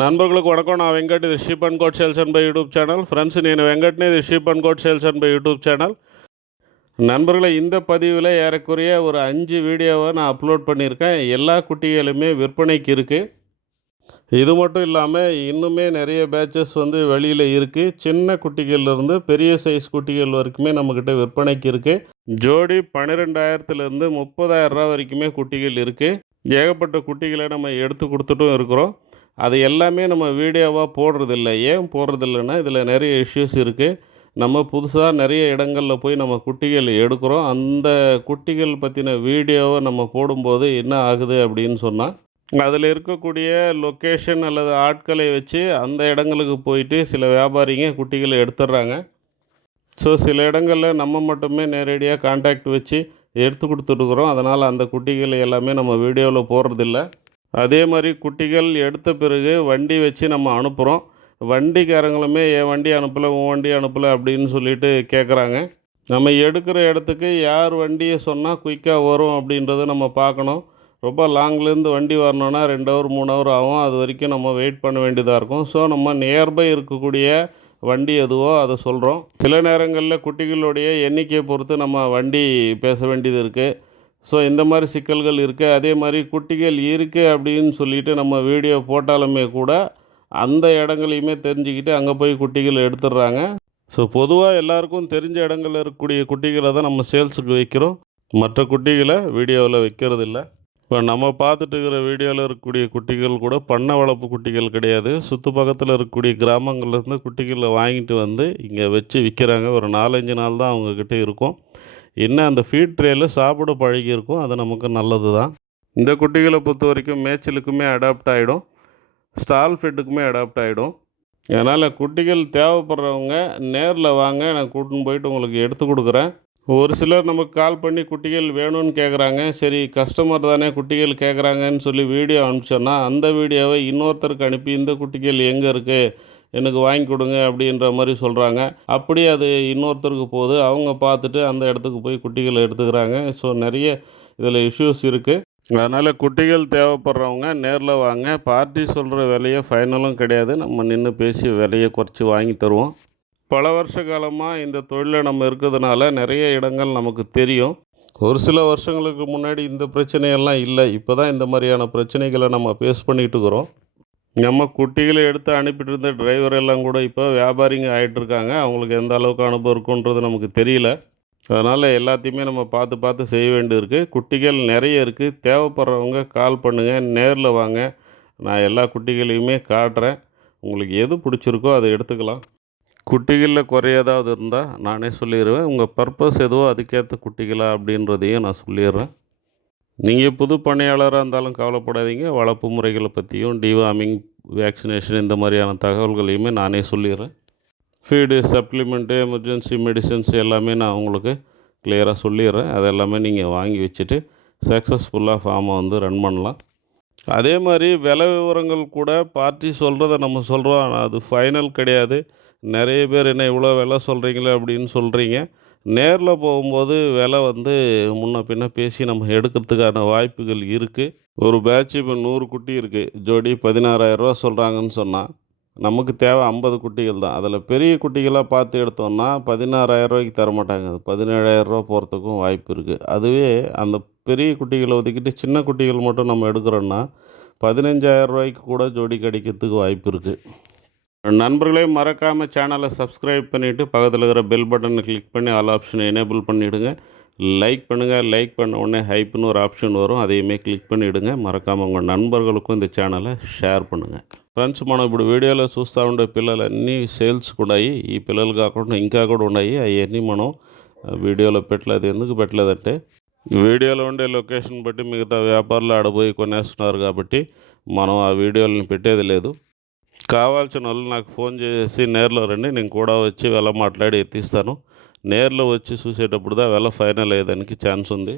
నన్బర్గులకు వణకం నా వెంకట్ ఇది sheep and goat sales and buy YouTube channel friends నేను வெங்கட்னே இது sheep and goat sales and buy YouTube channel நண்பர்களை இந்த பதிவில் ஏறக்குறைய ஒரு 5 வீடியோவை நான் அப்லோட் பண்ணியிருக்கேன். எல்லா குட்டிகளுமே விற்பனைக்கு இருக்குது. இது மட்டும் இல்லாமல் இன்னுமே நிறைய பேட்சஸ் வெளியில் இருக்குது. சின்ன குட்டிகள்லேருந்து பெரிய சைஸ் குட்டிகள் வரைக்குமே நம்மக்கிட்ட விற்பனைக்கு இருக்குது. ஜோடி 12,000லேருந்து 30,000 வரைக்குமே குட்டிகள் இருக்குது. ஏகப்பட்ட குட்டிகளை நம்ம எடுத்து கொடுத்துட்டும் இருக்கிறோம். அது எல்லாமே நம்ம வீடியோவாக போடுறதில்ல. ஏன் போடுறதில்லைன்னா இதில் நிறைய இஷ்யூஸ் இருக்குது. நம்ம புதுசாக நிறைய இடங்களில் போய் நம்ம குட்டிகள் எடுக்கிறோம். அந்த குட்டிகள் பற்றின வீடியோவை நம்ம போடும்போது என்ன ஆகுது அப்படின்னு சொன்னால், அதில் இருக்கக்கூடிய லொக்கேஷன் அல்லது ஆட்களை வச்சு அந்த இடங்களுக்கு போயிட்டு சில வியாபாரிங்க குட்டிகளை எடுத்துடுறாங்க. ஸோ சில இடங்களில் நம்ம மட்டுமே நேரடியாக கான்டாக்ட் வச்சு எடுத்து கொடுத்துட்டுருக்குறோம். அதனால் அந்த குட்டிகள் எல்லாமே நம்ம வீடியோவில் போடுறதில்ல. அதே மாதிரி குட்டிகள் எடுத்த பிறகு வண்டி வச்சு நம்ம அனுப்புகிறோம். வண்டிக்காரங்களுமே என் வண்டி அனுப்பலை, உன் வண்டி அனுப்பலை அப்படின்னு சொல்லிட்டு கேட்குறாங்க. நம்ம எடுக்கிற இடத்துக்கு யார் வண்டியை சொன்னால் குயிக்காக வரும் அப்படின்றத நம்ம பார்க்கணும். ரொம்ப லாங்லேருந்து வண்டி வரணுன்னா 2 ஹவர் 3 ஹவர் ஆகும். அது வரைக்கும் நம்ம வெயிட் பண்ண வேண்டியதாக இருக்கும். ஸோ நம்ம நியர்பை இருக்கக்கூடிய வண்டி எதுவோ அதை சொல்கிறோம். சில நேரங்களில் குட்டிகளுடைய எண்ணிக்கையை பொறுத்து நம்ம வண்டி பேச வேண்டியது இருக்குது. ஸோ இந்த மாதிரி சிக்கல்கள் இருக்குது. அதே மாதிரி குட்டிகள் இருக்குது அப்படின்னு சொல்லிவிட்டு நம்ம வீடியோ போட்டாலுமே கூட அந்த இடங்களையுமே தெரிஞ்சுக்கிட்டு அங்கே போய் குட்டிகள் எடுத்துடுறாங்க. ஸோ பொதுவாக எல்லாருக்கும் தெரிஞ்ச இடங்களில் இருக்கக்கூடிய குட்டிகளை தான் நம்ம சேல்ஸுக்கு வைக்கிறோம். மற்ற குட்டிகளை வீடியோவில் வைக்கிறதில்ல. இப்போ நம்ம பார்த்துட்டு இருக்கிற வீடியோவில் இருக்கக்கூடிய குட்டிகள் கூட பண்ணை வளர்ப்பு குட்டிகள் கிடையாது. சுற்று பக்கத்தில் இருக்கக்கூடிய கிராமங்கள்லேருந்து குட்டிகளை வாங்கிட்டு இங்கே வச்சு விற்கிறாங்க. ஒரு 4-5 நாள் தான் அவங்கக்கிட்ட இருக்கும். என்ன அந்த ஃபீட் ட்ரேயில் சாப்பிட பழகியிருக்கும். அது நமக்கு நல்லது தான். இந்த குட்டிகளை பொறுத்த வரைக்கும் மேய்ச்சலுக்குமே அடாப்ட் ஆகிடும், ஸ்டால் ஃபெட்டுக்குமே அடாப்ட் ஆகிடும். அதனால் குட்டிகள் தேவைப்படுறவங்க நேரில் வாங்க, நான் கூட்டின்னு போயிட்டு உங்களுக்கு எடுத்து கொடுக்குறேன். ஒரு சிலர் நமக்கு கால் பண்ணி குட்டிகள் வேணும்னு கேட்குறாங்க. சரி, கஸ்டமர் தானே குட்டிகள் கேட்குறாங்கன்னு சொல்லி வீடியோ அனுப்பிச்சோன்னா அந்த வீடியோவை இன்னொருத்தருக்கு அனுப்பி இந்த குட்டிகள் எங்கே இருக்குது எனக்கு வாங்கி கொடுங்க அப்படின்ற மாதிரி சொல்கிறாங்க. அப்படி அது இன்னொருத்தருக்கு போகுது. அவங்க பார்த்துட்டு அந்த இடத்துக்கு போய் குட்டிகளை எடுத்துக்கிறாங்க. ஸோ நிறைய இதில் இஷ்யூஸ் இருக்குது. அதனால் குட்டிகள் தேவைப்படுறவங்க நேரில் வாங்க. பார்ட்டி சொல்கிற விலையை ஃபைனலும் கிடையாது. நம்ம நின்று பேசி விலையை குறைச்சி வாங்கி தருவோம். பல வருஷ காலமாக இந்த தொழிலில் நம்ம இருக்கிறதுனால நிறைய இடங்கள் நமக்கு தெரியும். ஒரு சில வருஷங்களுக்கு முன்னாடி இந்த பிரச்சனையெல்லாம் இல்லை. இப்போ தான் இந்த மாதிரியான பிரச்சனைகளை நம்ம ஃபேஸ் பண்ணிகிட்டு இருக்கிறோம். நம்ம குட்டிகளை எடுத்து அனுப்பிட்டு இருந்த டிரைவர் எல்லாம் கூட இப்போ வியாபாரிங்க ஆகிட்டுருக்காங்க. அவங்களுக்கு எந்த அளவுக்கு அனுபவம் இருக்குன்றது நமக்கு தெரியல. அதனால் எல்லாத்தையுமே நம்ம பார்த்து பார்த்து செய்ய வேண்டியிருக்கு. குட்டிகள் நிறைய இருக்குது. தேவைப்படுறவங்க கால் பண்ணுங்கள், நேரில் வாங்க. நான் எல்லா குட்டிகளையுமே காட்டுறேன். உங்களுக்கு எது பிடிச்சிருக்கோ அதை எடுத்துக்கலாம். குட்டிகளில் குறையதாவது இருந்தால் நானே சொல்லிடுவேன். உங்கள் பர்பஸ் எதுவோ அதுக்கேற்ற குட்டிகளா அப்படின்றதையும் நான் சொல்லிடுறேன். நீங்கள் புது பணியாளராக இருந்தாலும் கவலைப்படாதீங்க. வளர்ப்பு முறைகளை பற்றியும் டிவார்மிங், வேக்சினேஷன் இந்த மாதிரியான தகவல்களையுமே நானே சொல்லிடுறேன். ஃபீடு, சப்ளிமெண்ட்டு, எமர்ஜென்சி மெடிசன்ஸ் எல்லாமே நான் உங்களுக்கு கிளியராக சொல்லிடுறேன். அதெல்லாமே நீங்கள் வாங்கி வச்சுட்டு சக்ஸஸ்ஃபுல்லாக ஃபார்மை ரன் பண்ணலாம். அதே மாதிரி விலை விவரங்கள் கூட பார்ட்டி சொல்கிறத நம்ம சொல்கிறோம். ஆனால் அது ஃபைனல் கிடையாது. நிறைய பேர் என்ன இவ்வளோ விலை சொல்கிறீங்களே அப்படின்னு சொல்கிறீங்க. நேரில் போகும்போது விலை முன்ன பின்ன பேசி நம்ம எடுக்கிறதுக்கான வாய்ப்புகள் இருக்குது. ஒரு பேட்ச் இப்போ 100 குட்டி இருக்குது. ஜோடி 16,000 சொல்கிறாங்கன்னு சொன்னால் நமக்கு தேவை 50 குட்டிகள் தான். அதில் பெரிய குட்டிகளாக பார்த்து எடுத்தோம்னா 16,000 தரமாட்டாங்க. அது 17,000 போகிறதுக்கும் வாய்ப்பு இருக்குது. அதுவே அந்த பெரிய குட்டிகளை ஒதுக்கிட்டு சின்ன குட்டிகள் மட்டும் நம்ம எடுக்கிறோன்னா 15,000 கூட ஜோடி கிடைக்கிறதுக்கு வாய்ப்பு இருக்குது. நண்பர்களே, மறக்காமல் சேனலை சப்ஸ்கிரைப் பண்ணிவிட்டு பக்கத்தில் இருக்கிற பெல் பட்டனை கிளிக் பண்ணி ஆல் ஆப்ஷனை எனேபிள் பண்ணிவிடுங்க. லைக் பண்ணுங்கள். லைக் பண்ண உடனே ஹைப்புன்னு ஒரு ஆப்ஷன் வரும். அதையுமே கிளிக் பண்ணிவிடுங்க. మరకామ உங்கள் నన్బర్గులకు இந்த ఛానల్ షేర్ பண்ணுங்கள். ఫ్రెండ్స్, మనం ఇప్పుడు వీడియోలో చూస్తూ ఉండే పిల్లలన్నీ సేల్స్కి ఉన్నాయి. ఈ పిల్లలు కాకుండా ఇంకా కూడా ఉన్నాయి. అవన్నీ మనం వీడియోలో పెట్టలేదు. ఎందుకు పెట్టలేదంటే వీడియోలో ఉండే లొకేషన్ బట్టి మిగతా వ్యాపారులు ఆడబోయి కొనేస్తున్నారు కాబట్టి మనం ఆ వీడియోలను పెట్టేది లేదు. కావాల్సిన వాళ్ళు నాకు ఫోన్ చేసి నేరులో రండి, నేను కూడా వచ్చి వెల మాట్లాడి ఎత్తిస్తాను. నేరులో వచ్చి చూసేటప్పుడు వెల ఫైనల్ అయ్యేదానికి ఛాన్స్ ఉంది.